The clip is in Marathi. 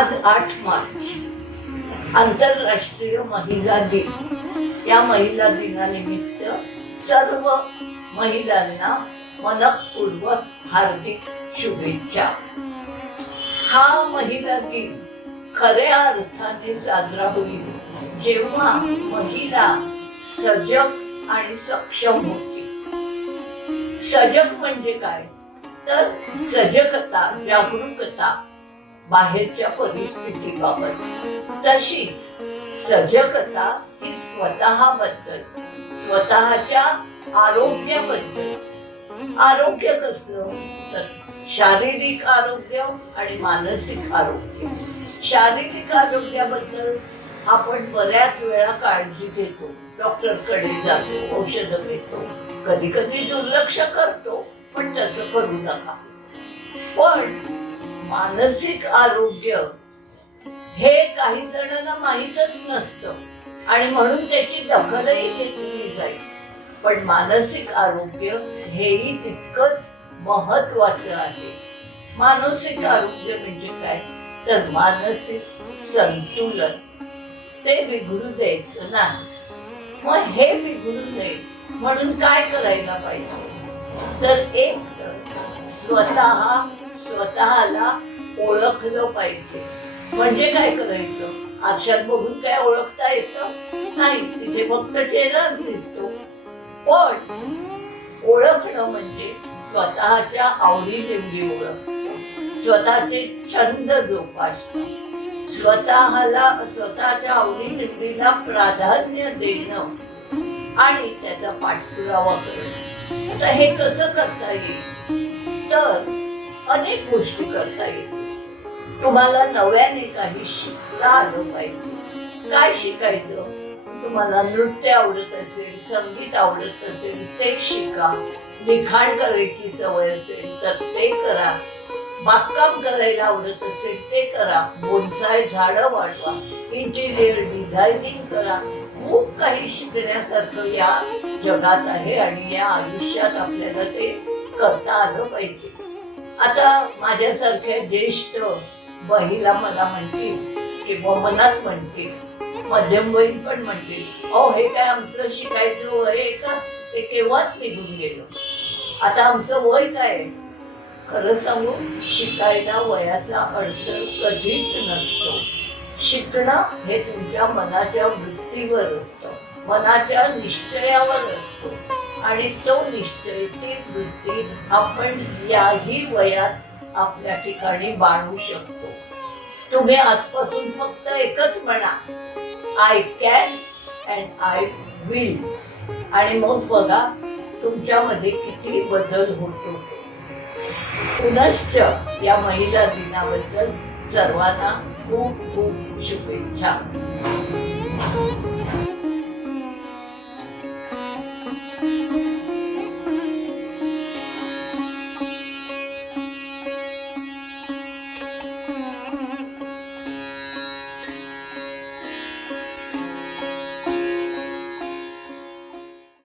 आज 8 मार्च आंतरराष्ट्रीय महिला दिन. या महिला दिनानिमित्त सर्व महिलांना मनपूर्वक हार्दिक शुभेच्छा. हा महिला दिन खऱ्या अर्थाने साजरा होईल जेव्हा महिला सजग आणि सक्षम होतील. सजग म्हणजे काय तर सजगता, जागरूकता बाहेरच्या परिस्थितीबाबत. तशीच सजगता ही स्वतःबद्दल, स्वतःच्या आरोग्याबद्दल. आरोग्य कसलं तर शारीरिक आरोग्य आणि मानसिक आरोग्य. शारीरिक आरोग्याबद्दल आपण बऱ्याच वेळा काळजी घेतो, डॉक्टरकडे जातो, औषधं घेतो, कधी कधी दुर्लक्ष करतो, पण तसं करू नका. पण मानसिक आरोग्य हे काही जणांना माहीतच नसतं आणि म्हणून त्याची दखलही घेतली जाईल. पण मानसिक आरोग्य हेही तितकंच महत्वाचं आहे. मानसिक आरोग्य म्हणजे काय तर मानसिक संतुलन. ते बिघडू द्यायचं नाही. मग हे बिघडू नये म्हणून काय करायला पाहिजे तर एक स्वतःला ओळखलं पाहिजे. म्हणजे काय करायचं, आरशात बघून काय ओळखता येतं नाही, तिथे फक्त चेहराच दिसतो. पण ओळखणं म्हणजे स्वतःच्या आवडीनिवडी ओळख, स्वतःचे छंद जोपासणं, स्वतःच्या आवडीनिवडीला प्राधान्य देणं आणि त्याचा पाठपुरावा करणं. आता हे कसं करता येईल तर अनेक गोष्टी करता येतील. तुम्हाला नव्याने काही शिकता आलं पाहिजे. काय शिकायचं? तुम्हाला नृत्य आवडत असेल, संगीत आवडत असेल ते शिका. लिखाण करायची सवय असेल तर ते करा. बागकाम करायला आवडत असेल ते करा. बोनसाय झाडं वाढवा. इंटिरियर डिझायनिंग करा. खूप काही शिकण्यासारखं या जगात आहे आणि या आयुष्यात आपल्याला ते करता आलं पाहिजे. आता माझ्यासारख्या ज्येष्ठ महिला मला म्हणतील किंवा मनात म्हणतील, मध्यमवयीन पण म्हणतील, अहो हे काय आमचं शिकायचं वय आहे का, ते केव्हाच निघून गेलं. आता आमचं वय काय? खरं सांगू, शिकायला वयाचा अडचण कधीच नसतो. शिकणं हे तुमच्या मनाच्या वृत्तीवर असतं, मनाच्या निश्चयावर असतो आणि तो निश्चय, ती वृत्ती आपण याही वयात आपल्या ठिकाणी बाळगू शकतो. तुम्ही आजपासून फक्त एकच म्हणा, I can and I will, आणि मग बघा तुमच्यामध्ये किती बदल होतो. पुनश्च या महिला दिनाबद्दल सर्वांना खूप खूप शुभेच्छा.